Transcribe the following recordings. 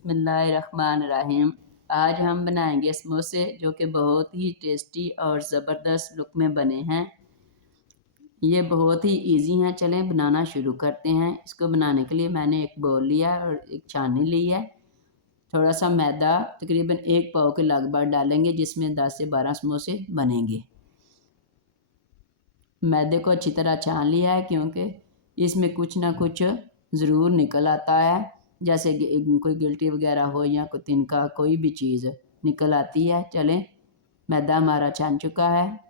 बिस्मिल्लाहिर्रहमानिर्रहीम। आज हम बनाएंगे समोसे जो कि बहुत ही टेस्टी और ज़बरदस्त लुक में बने हैं। ये बहुत ही इजी हैं। चलें बनाना शुरू करते हैं। इसको बनाने के लिए मैंने एक बाउल लिया और एक छाननी ली है। थोड़ा सा मैदा तकरीबन 1 पाव के लगभग डालेंगे, जिसमें 10 से 12 समोसे बनेंगे। मैदे को अच्छी तरह छान लिया है, क्योंकि इसमें कुछ ना कुछ ज़रूर निकल आता है, जैसे कोई गिल्टी वगैरह हो या कोई तिनका, कोई भी चीज़ निकल आती है। चलें, मैदा हमारा छान चुका है।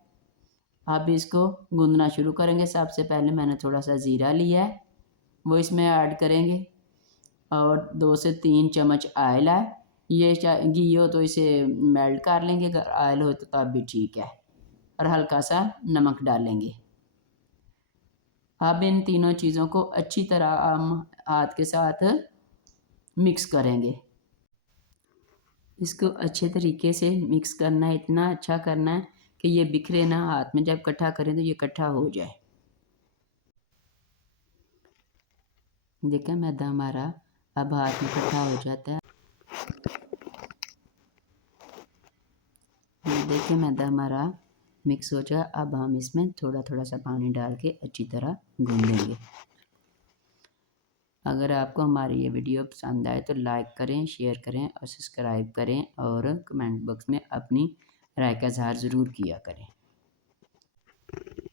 अब इसको गूंदना शुरू करेंगे। सबसे पहले मैंने थोड़ा सा ज़ीरा लिया है, वो इसमें ऐड करेंगे, और 2 से 3 चम्मच ऑयल है। ये घी हो तो इसे मेल्ट कर लेंगे, अगर ऑयल हो तो तब भी ठीक है, और हल्का सा नमक डालेंगे। अब इन तीनों चीज़ों को अच्छी तरह हम हाथ के साथ मिक्स करेंगे। इसको अच्छे तरीके से मिक्स करना है, इतना अच्छा करना है कि ये बिखरे ना, हाथ में जब इकट्ठा करें तो ये इकट्ठा हो जाए। देखें, मैदा हमारा अब हाथ में इकट्ठा हो जाता है। देखिए, मैदा हमारा मिक्स हो जाए। अब हम इसमें थोड़ा थोड़ा सा पानी डाल के अच्छी तरह गूंदेंगे। अगर आपको हमारी ये वीडियो पसंद आए तो लाइक करें, शेयर करें और सब्सक्राइब करें, और कमेंट बॉक्स में अपनी राय का इज़हार ज़रूर किया करें।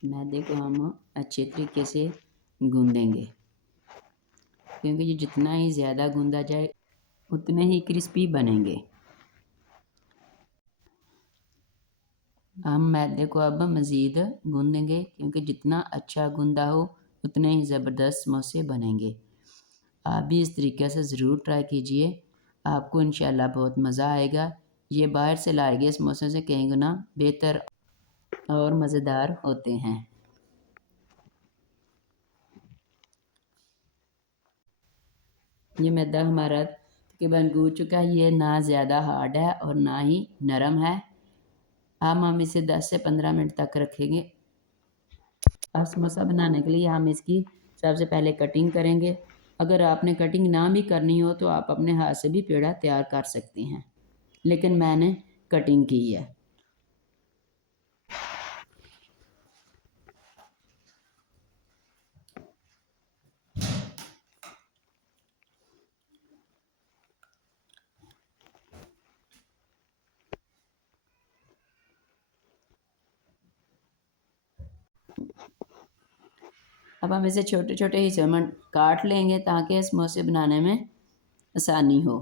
मैदे को हम अच्छे तरीके से गूंदेंगे, क्योंकि ये जितना ही ज़्यादा गूंदा जाए उतने ही क्रिस्पी बनेंगे। हम मैदे को अब मज़ीद गूंदेंगे, क्योंकि जितना अच्छा गूंदा हो उतने ही ज़बरदस्त समोसे बनेंगे। आप भी इस तरीके से ज़रूर ट्राई कीजिए, आपको इंशाल्लाह बहुत मज़ा आएगा। ये बाहर से लाए गए समोसे से कई गुना बेहतर और मज़ेदार होते हैं। ये मैदा हमारा तकरीबन गूंद चुका है। ये ना ज़्यादा हार्ड है और ना ही नरम है। हम इसे 10 से 15 मिनट तक रखेंगे। अब समोसा बनाने के लिए हम इसकी सबसे पहले कटिंग करेंगे। अगर आपने कटिंग ना भी करनी हो तो आप अपने हाथ से भी पेड़ा तैयार कर सकते हैं, लेकिन मैंने कटिंग की है। अब हम इसे छोटे छोटे हिस्सों में काट लेंगे, ताकि समोसे बनाने में आसानी हो।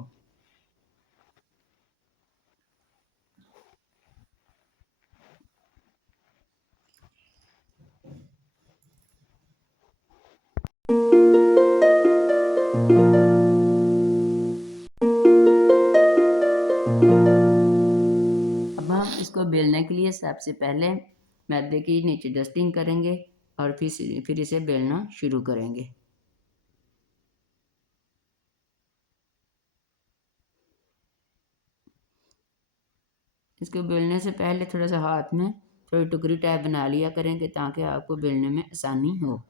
अब हम इसको बेलने के लिए सबसे पहले मैदे की नीचे डस्टिंग करेंगे, और फिर इसे बेलना शुरू करेंगे। इसको बेलने से पहले थोड़ा सा हाथ में थोड़ी टुकड़ी टाइप बना लिया करेंगे, ताकि आपको बेलने में आसानी हो।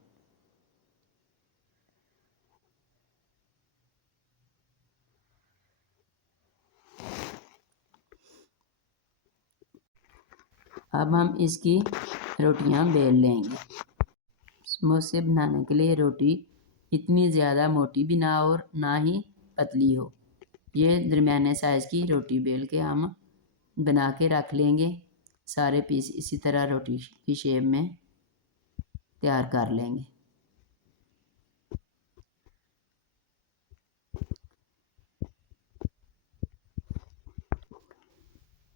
अब हम इसकी रोटियां बेल लेंगे। समोसे बनाने के लिए रोटी इतनी ज़्यादा मोटी भी ना हो और ना ही पतली हो। ये दरमियाने साइज़ की रोटी बेल के हम बना के रख लेंगे। सारे पीस इसी तरह रोटी की शेप में तैयार कर लेंगे।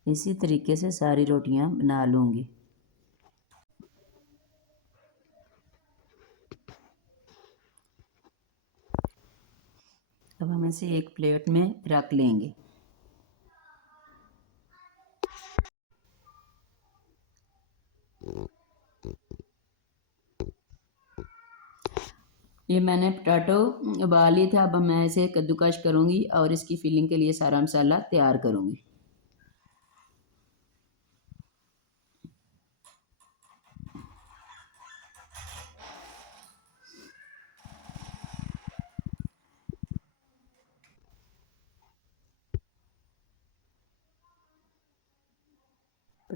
इसी तरीके से सारी रोटियां बना लूँगी। अब हम इसे एक प्लेट में रख लेंगे। ये मैंने पोटैटो उबाल लिए थे। अब मैं इसे कद्दूकश करूँगी और इसकी फिलिंग के लिए सारा मसाला तैयार करूँगी।